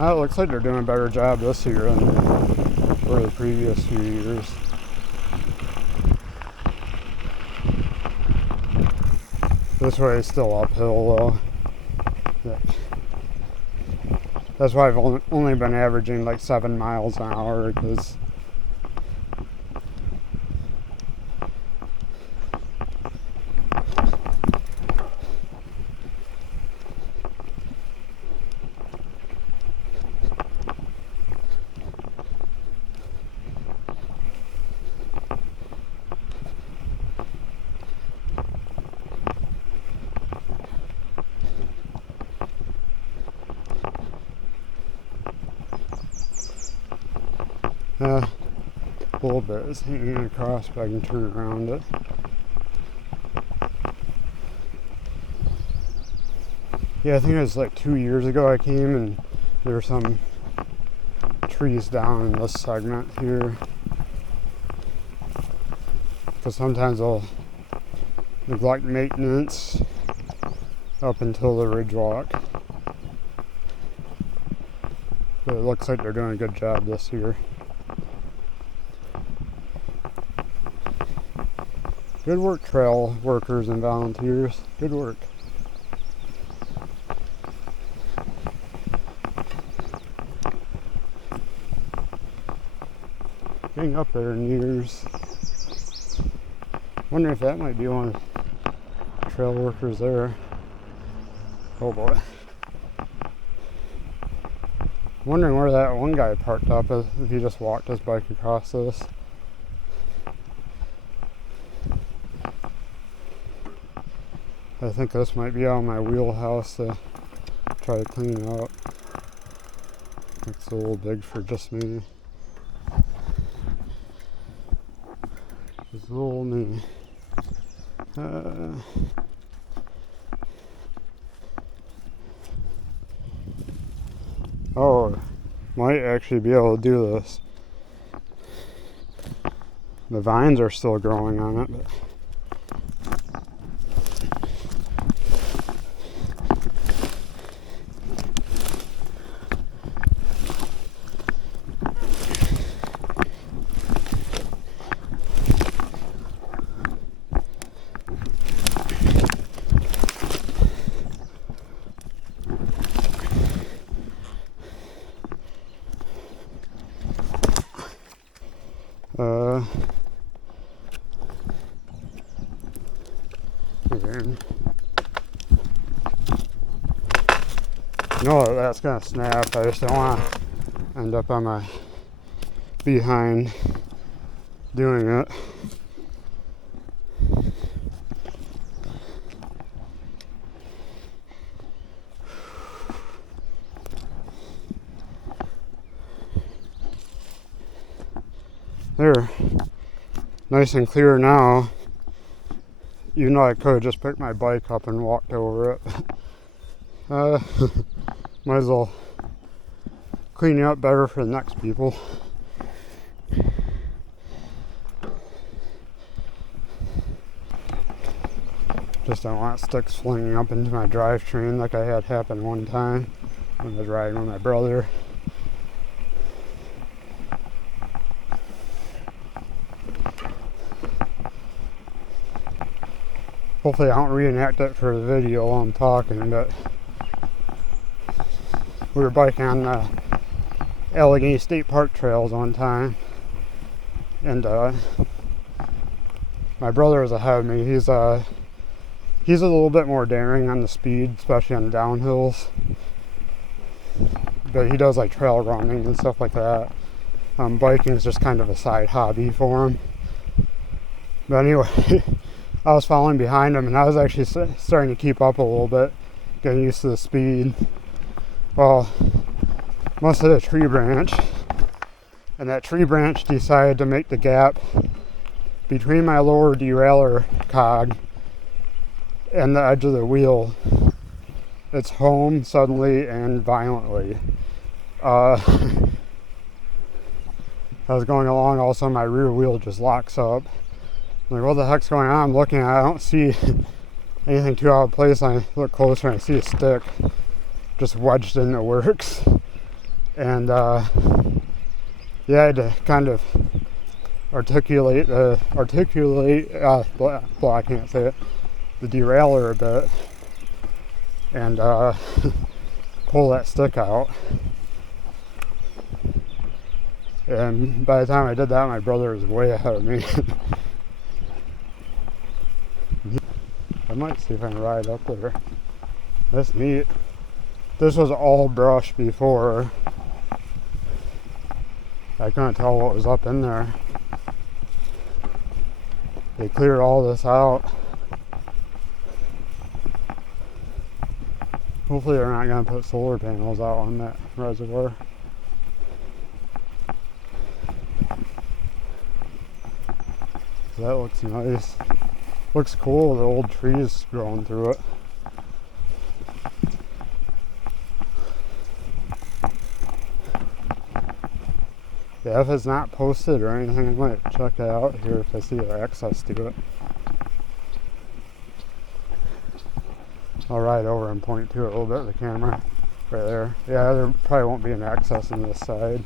It looks like they're doing a better job this year than for the previous few years. This way is still uphill though. Yeah. That's why I've only been averaging like 7 miles an hour, because a little bit is hanging across, but I can turn around it. Yeah, I think it was like 2 years ago I came and there were some trees down in this segment here. Because sometimes they'll neglect maintenance up until the ridge walk. But it looks like they're doing a good job this year. Good work, trail workers and volunteers. Good work. Getting up there in years. Wonder if that might be one of the trail workers there. Oh boy. Wondering where that one guy parked up, if he just walked his bike across this. I think this might be out of my wheelhouse to try to clean up. It's a little big for just me. Just little me. Oh, might actually be able to do this. The vines are still growing on it, but again. No, that's gonna snap. I just don't want to end up on my behind doing it. There, nice and clear now. Even though I could have just picked my bike up and walked over it. Might as well clean it up better for the next people. Just don't want sticks flinging up into my drivetrain like I had happen one time when I was riding with my brother. Hopefully I don't reenact it for the video while I'm talking, but we were biking on the Allegheny State Park trails one time, and my brother was ahead of me. He's a little bit more daring on the speed, especially on the downhills, but he does like trail running and stuff like that. Biking is just kind of a side hobby for him. But anyway, I was following behind him, and I was actually starting to keep up a little bit, getting used to the speed. Well, must hit a tree branch, and that tree branch decided to make the gap between my lower derailleur cog and the edge of the wheel. It's home suddenly and violently. I was going along, all of a sudden my rear wheel just locks up. I'm like, what the heck's going on? I'm looking at it, I don't see anything too out of place. I look closer and I see a stick just wedged in the works. And yeah, I had to kind of articulate, I can't say it, the derailleur a bit, and pull that stick out. And by the time I did that, my brother was way ahead of me. I might see if I can ride up there. That's neat. This was all brush before. I couldn't tell what was up in there. They cleared all this out. Hopefully they're not going to put solar panels out on that reservoir. So that looks nice. Looks cool, the old trees growing through it. Yeah, if it's not posted or anything, I might check it out here if I see access to it. I'll ride over and point to it a little bit with the camera. Right there. Yeah, there probably won't be an access on this side.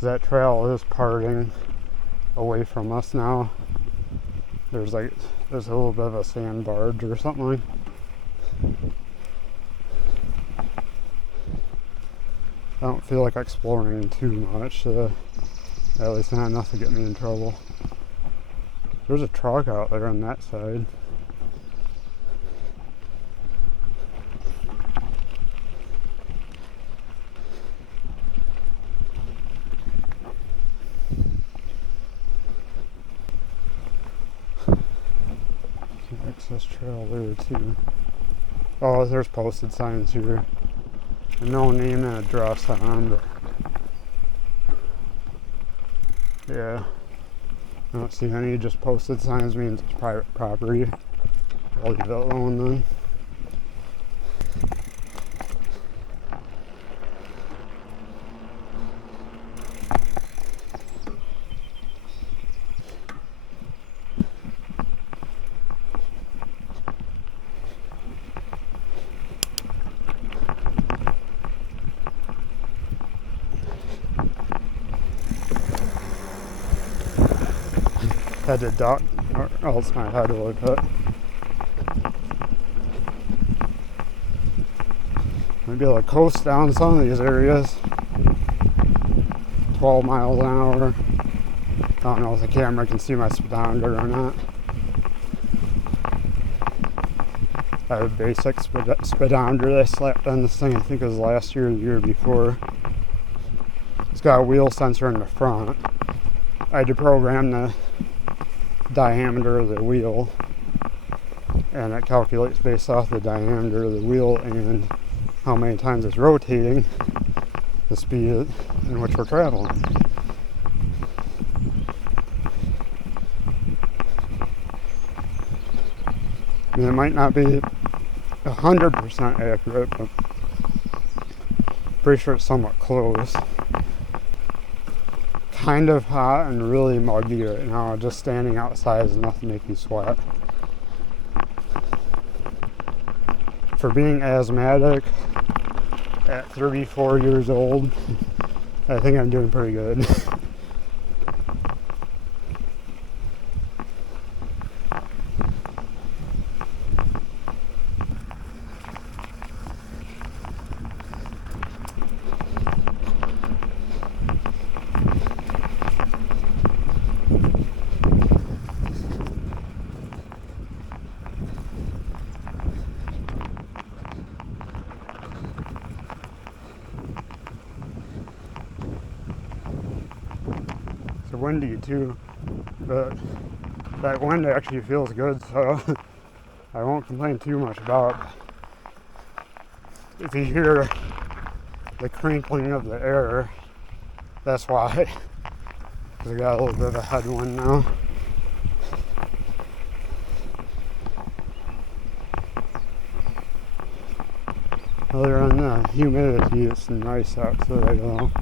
That trail is parting away from us now. There's a little bit of a sand barge or something. I don't feel like exploring too much, at least not enough to get me in trouble. There's a truck out there on that side. Access trail there too. Oh, there's posted signs here. No name and address on, but yeah, I don't see any. Just posted signs means it's private property. I'll leave it alone then. Had to duck, or else my head would hit. Might be able to coast down some of these areas. 12 miles an hour. I don't know if the camera can see my speedometer or not. I have a basic speedometer that I slapped on this thing, I think it was last year or the year before. It's got a wheel sensor in the front. I had to program the diameter of the wheel, and it calculates based off the diameter of the wheel and how many times it's rotating, the speed in which we're traveling. I mean, it might not be 100% accurate, but pretty sure it's somewhat close. Kind of hot and really muggy right now. Just standing outside is enough to make you sweat. For being asthmatic at 34 years old, I think I'm doing pretty good. It's windy too, but that wind actually feels good, so I won't complain too much about it. If you hear the crinkling of the air, that's why, because I got a little bit of a headwind now. Other than the humidity, it's nice outside though.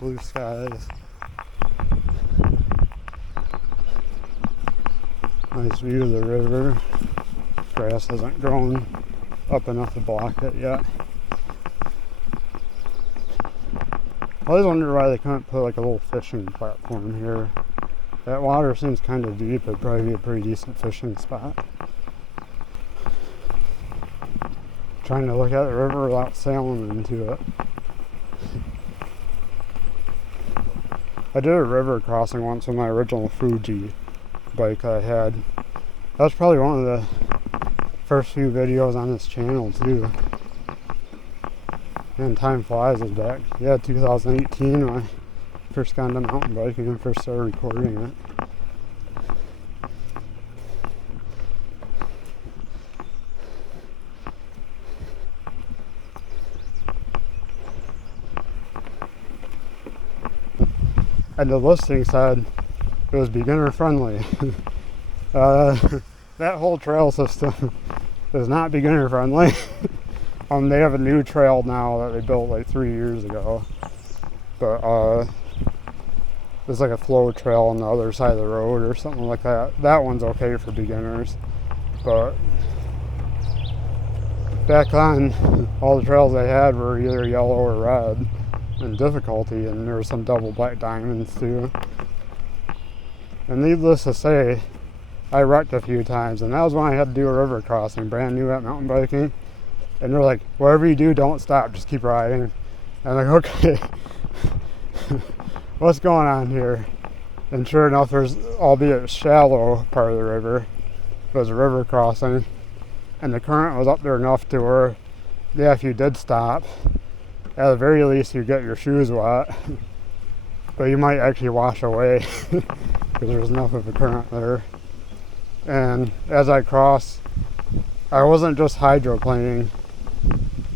Blue skies. Nice view of the river. Grass hasn't grown up enough to block it yet. I always wondered why they couldn't put like a little fishing platform here. That water seems kind of deep. It'd probably be a pretty decent fishing spot. Trying to look at the river without sailing into it. I did a river crossing once with my original Fuji bike I had. That was probably one of the first few videos on this channel too. And time flies, is back. Yeah, 2018 when I first got into mountain biking and first started recording it. And the listing said it was beginner friendly. That whole trail system is not beginner friendly. They have a new trail now that they built like 3 years ago. But there's like a flow trail on the other side of the road or something like that. That one's okay for beginners. But back on, all the trails they had were either yellow or red in difficulty, and there were some double black diamonds too. And needless to say, I wrecked a few times, and that was when I had to do a river crossing, brand new at mountain biking. And they're like, whatever you do, don't stop, just keep riding. And I'm like, okay, what's going on here? And sure enough, there's, albeit a shallow part of the river, was a river crossing, and the current was up there enough to where, yeah, if you did stop, at the very least you get your shoes wet, but you might actually wash away because there's enough of a current there. And as I crossed, I wasn't just hydroplaning.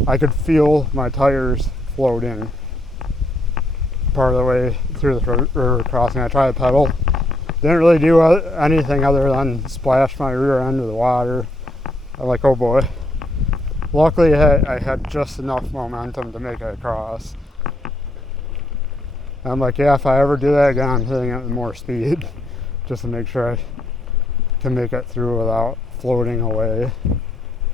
I could feel my tires floating part of the way through the river crossing. I tried to pedal. Didn't really do anything other than splash my rear end of the water. I'm like, oh boy. Luckily, I had just enough momentum to make it across. I'm like, yeah, if I ever do that again, I'm hitting it with more speed just to make sure I can make it through without floating away.